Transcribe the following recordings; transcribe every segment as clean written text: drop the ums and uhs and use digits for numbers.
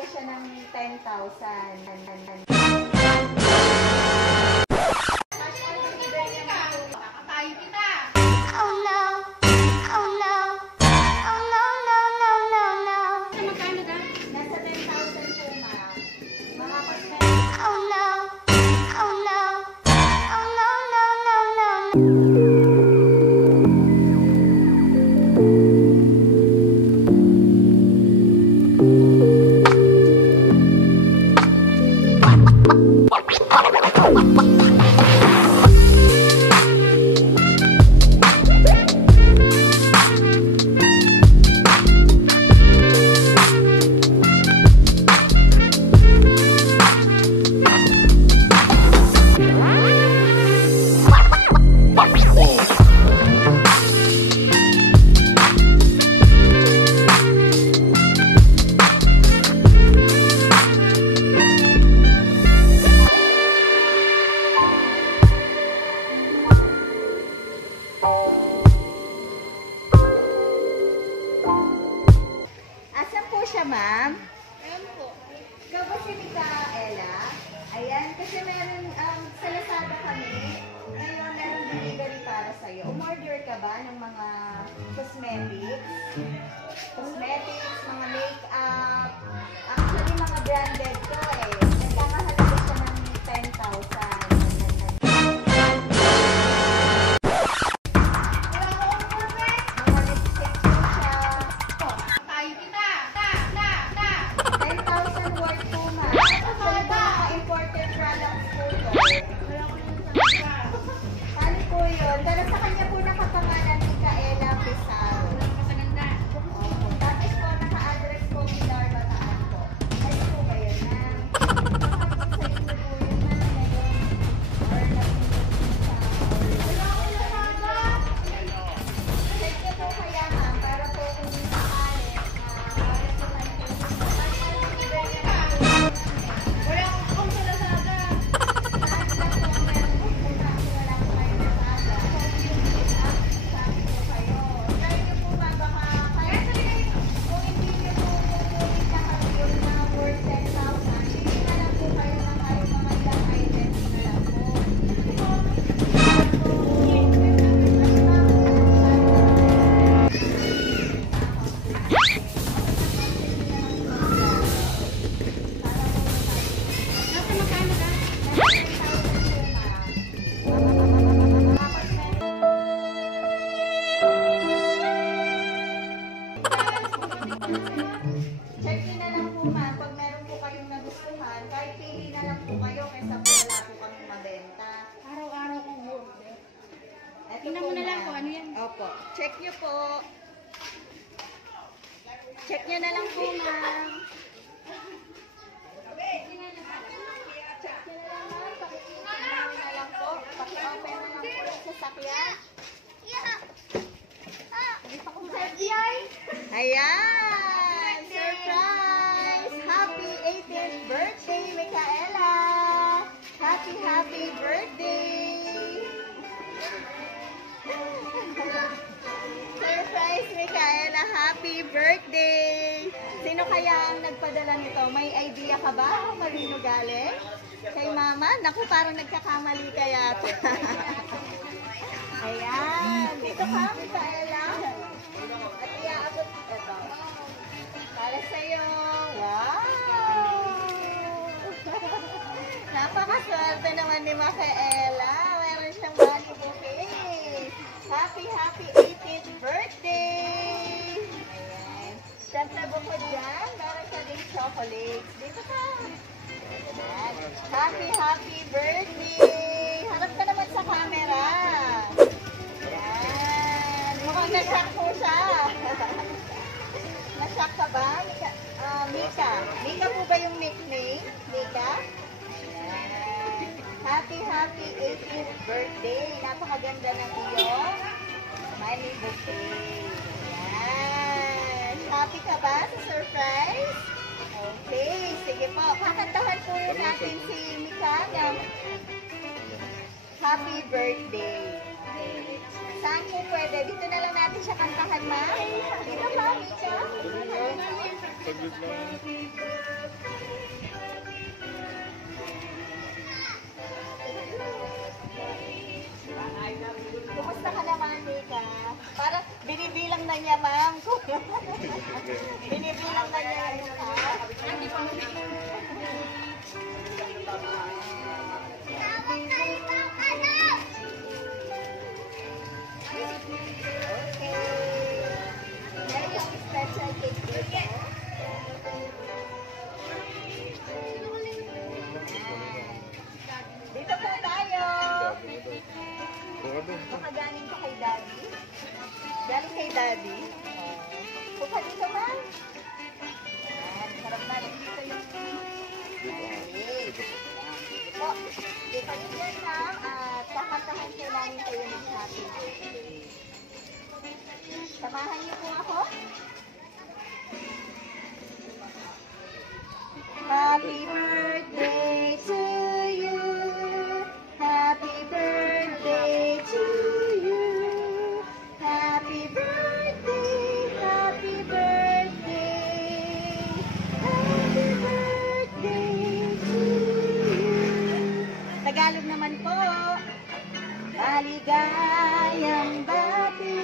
siya ng 10,000. Ma'am? Ayan po. Ikaw ba si Micaela? Ayan, kasi meron sa Lazada kami. Ngayon, meron delivery para sa'yo. Umorder ka ba ng mga cosmetics? Cosmetics, mga makeup. Actually, mga branded to eh. Nagkakahalaga siya ng 10,000. Check nyo na lang po ma'am, pag meron po kayong nagustuhan, kahit pili na lang po kayo kaysa po wala po kami mabenta. Araw-araw kong order. Ito Tingnan po, mo na lang ma'am. kung ano yan. Opo. Check nyo po. Check nyo na lang po ma'am. Check nyo na lang ma'am. Pakikita na lang po. Paki-open na lang po yung sasakyan. Ayan! Surprise! Happy 18th birthday, Micaela! Happy birthday! Surprise, Micaela! Happy birthday! Sino kaya ang nagpadala nito? May idea ka ba kung kanino galing? Kay Mama? Naku, parang nagkakamali ka yata. Ayan! Dito ka, Micaela! At iaabot ito. Para sa'yo. Wow! Napakaswerte naman ni Micaela. Meron siyang money bouquet. Happy 18th birthday! Ayan. Siyempre bukod dyan, meron siya din chocolates. Dito ka. Ayan. Happy birthday! Harap ka naman sa camera. Ayan. Mukhang na-shock po siya. Na-shock ka ba? Mika. Mika po ba yung nickname? Mika? Ayan. Happy 18th birthday. Napakaganda ng iyong money bouquet. Ayan. Happy ka ba sa surprise? Okay. Sige po. Kakantahan po natin si Mika ng happy birthday. Saan po pwede? Dito na lang natin siya kantahan, ma'am. Dito pa, Mika. Saglit lang. Kumusta ka naman, Mika? Para binibilang na niya, ma'am. Binibilang na niya yung Okay. Yan yung special cake dito. Dito po tayo. Baka galing pa kay Daddy. Galing kay Daddy. Pupa dito, ma'am. Yan, sarap na rin dito yung po. Dito rin yan, ma'am. At kakantahan ko namin kayo ng happy birthday. Samahan niyo po ako. Happy birthday to you. Happy birthday to you. Happy birthday, happy birthday. Happy birthday to you. Tagalog naman po. Maligayang bati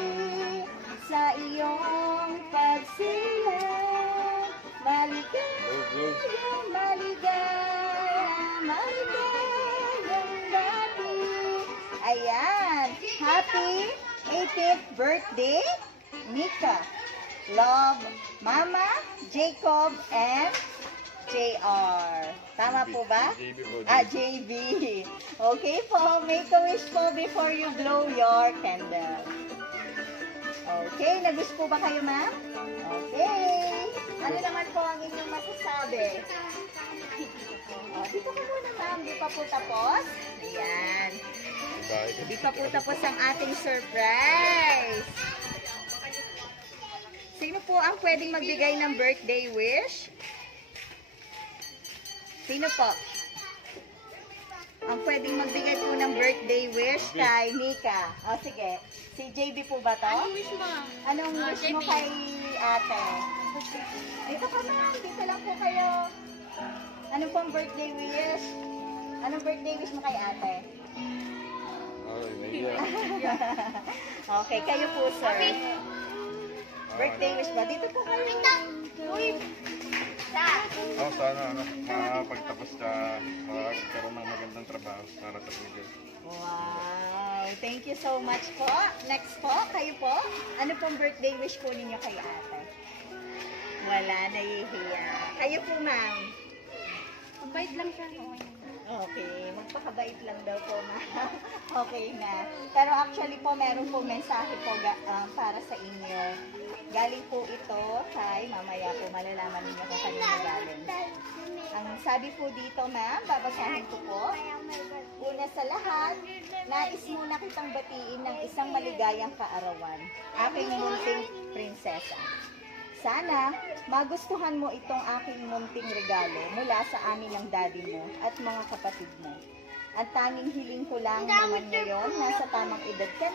sa iyong pagsilang. Maligayang, maligayang bati. Ayan. Happy 18th birthday, Mika. Love, Mama, Jacob, and JR. Tama po ba? JB po. JB. Okay po, make a wish po before you blow your candle. Okay, nag-wish po ba kayo, ma'am? Okay. Ano naman po ang inyong masasabi? Dito ka muna, ma'am. Di pa po tapos. Ayan. Di pa po tapos ang ating surprise. Sino po ang pwedeng magbigay ng birthday wish? Sino po? Ang pwedeng magbigay po ng birthday wish kay Mika. O sige, si JB po ba to? Anong wish mo? Anong wish mo JB. kay ate? Dito ka ma'am, dito lang po kayo. Anong pong birthday wish? Anong birthday wish mo kay ate? Ay, nahiya. Okay, kayo po sir. Birthday wish ba? Dito po kayo. Uy! Sana makapagtapos ka, makakaroon ng magandang trabaho para sa future. Wow! Thank you so much po. Next po, kayo po. Ano pong birthday wish po ninyo kay ate? Wala, nahihiya. Kayo po, ma'am. Mabait lang siya. Okay, magpakabait lang daw po, ma'am. Okay na. Pero actually po, meron po mensahe po para sa inyo. Galing po ito kay, mamaya po malalaman ninyo kung kanina galing. Ang sabi po dito, ma'am, babasahin ko po. Una sa lahat, nais muna kitang batiin ng isang maligayang kaarawan. Aking munting prinsesa. Sana magustuhan mo itong aking munting regalo mula sa amin ng daddy mo at mga kapatid mo. Ang tanging hiling ko lang naman ngayon, nasa tamang edad ka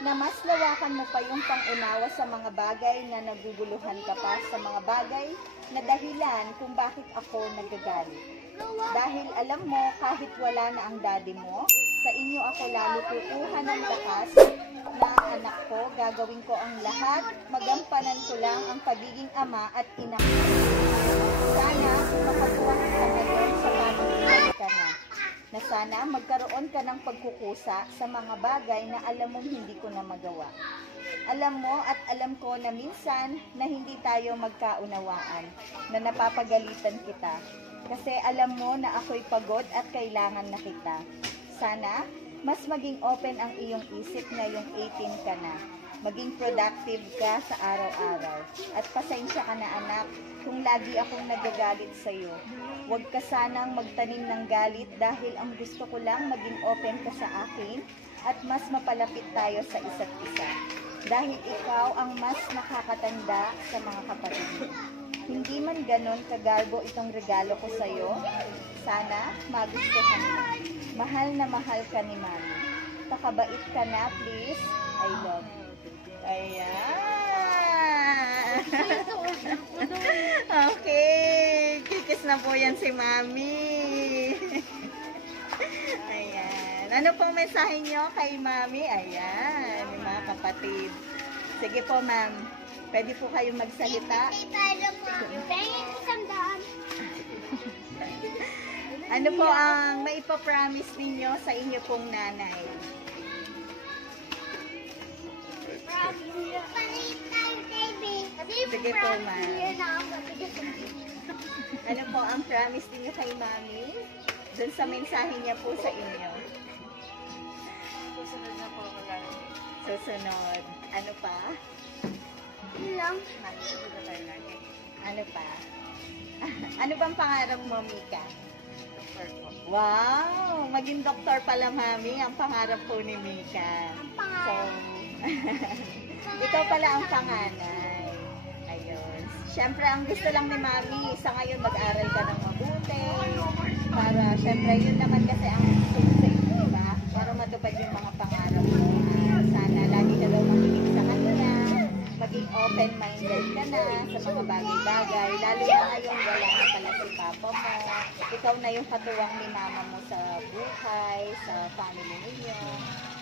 na mas lawakan mo pa yung pangunawa sa mga bagay na naguguluhan ka pa sa mga bagay na dahilan kung bakit ako nagagalit. Dahil alam mo, kahit wala na ang daddy mo, sa inyo ako lalo kukuha ng lakas na anak ko, gagawin ko ang lahat, magampanan ko lang ang pagiging ama at ina ko. Sana makakuha ka ngayon sa pamilya ka na sana magkaroon ka ng pagkukusa sa mga bagay na alam mong hindi ko na magawa. Alam mo at alam ko na minsan na hindi tayo magkaunawaan, na napapagalitan kita. Kasi alam mo na ako'y pagod at kailangan na kita. Sana mas maging open ang iyong isip ngayong 18 ka na. Maging productive ka sa araw-araw. At pasensya ka na anak kung lagi akong nagagalit sa iyo. Huwag ka sanang magtanim ng galit dahil ang gusto ko lang maging open ka sa akin at mas mapalapit tayo sa isa't isa. Dahil ikaw ang mas nakakatanda sa mga kapatid mo. Hindi man ganon kagarbo itong regalo ko sa iyo. Sana magustuhan mo. Mahal na mahal ka ni Mami. Pakabait ka na, please. I love you. Ayan. Okay. Kikis na po yan si Mami. Ayan. Ano pong mensahe nyo kay Mami? Ayan, yung mga kapatid. Sige po, ma'am. Pwede po kayong magsalita. Ano po ang maipapromise ninyo sa inyo pong nanay? Sige po, ma'am. Ano po ang promise ninyo kay Mami? Doon sa mensahe niya po sa inyo. Susunod na po ako lang. Susunod. Ano pa? Susunod na tayo lagi. Ano pa? Ano bang pangarap mo, Mika? Doktor po. Wow! Maging doktor pala, Mami. Ang pangarap po ni Mika. So, ikaw pala ang panganay. Ayun. Siyempre, ang gusto lang ni Mami, sa ngayon mag-aral ka ng mabuti. Para, siyempre, yun naman kasi ang gusto sa inyo, diba? Para matupad yung mga pangarap mo. Sana lagi ka daw makinig sa kanila. Maging open-minded ka na sa mga bagay-bagay. Lalo na ngayon, wala na pala si papa mo. Ikaw na yung katuwang ni mama mo sa buhay, sa family ninyo.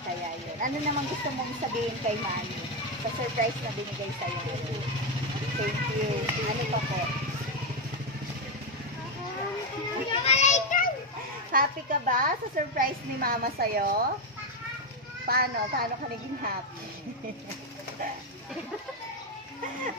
Kaya yun. Ano naman gusto mong sabihin kay Mami? Sa surprise na binigay sa'yo ngayon. Thank you. Ano pa po? Happy ka ba sa surprise ni Mama sa'yo? Paano? Paano ka naging happy?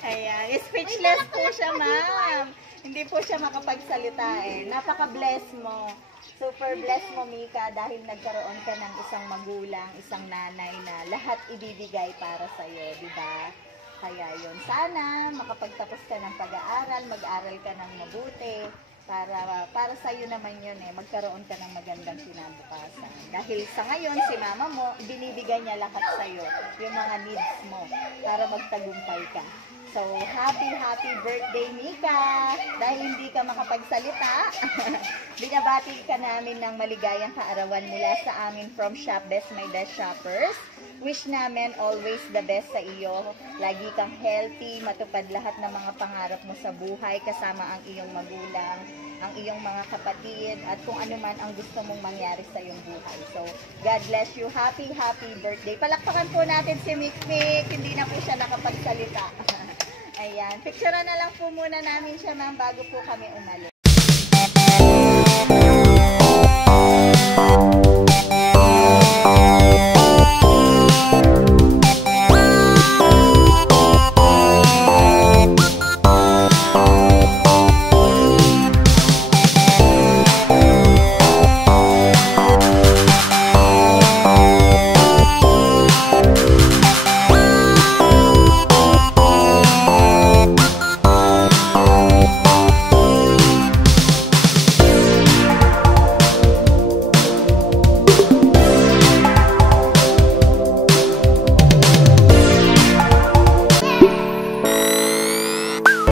Ayan. Speechless po siya, ma'am. Hindi po siya makapagsalita eh. Napaka-bless mo. Super bless mo, Mika, dahil nagkaroon ka ng isang magulang, isang nanay na lahat ibibigay para sa'yo, di ba? Kaya yun. Sana makapagtapos ka ng pag-aaral, mag-aral ka ng mabuti, para sa'yo naman yun eh, magkaroon ka ng magandang kinabukasan. Dahil sa ngayon, si mama mo, binibigay niya lahat sa'yo, yung mga needs mo, para magtagumpay ka. So, happy birthday, Mika! Dahil hindi ka makapagsalita, binabati ka namin ng maligayang kaarawan mula sa amin from Shop Best My Best Shoppers. Wish namin always the best sa iyo. Lagi kang healthy, matupad lahat ng mga pangarap mo sa buhay, kasama ang iyong magulang, ang iyong mga kapatid, at kung ano man ang gusto mong mangyari sa iyong buhay. So, God bless you. Happy birthday. Palakpakan po natin si Mikmik. Hindi na po siya nakapagsalita. Ayan. Picturean na lang po muna namin siya, ma'am, bago po kami umalis.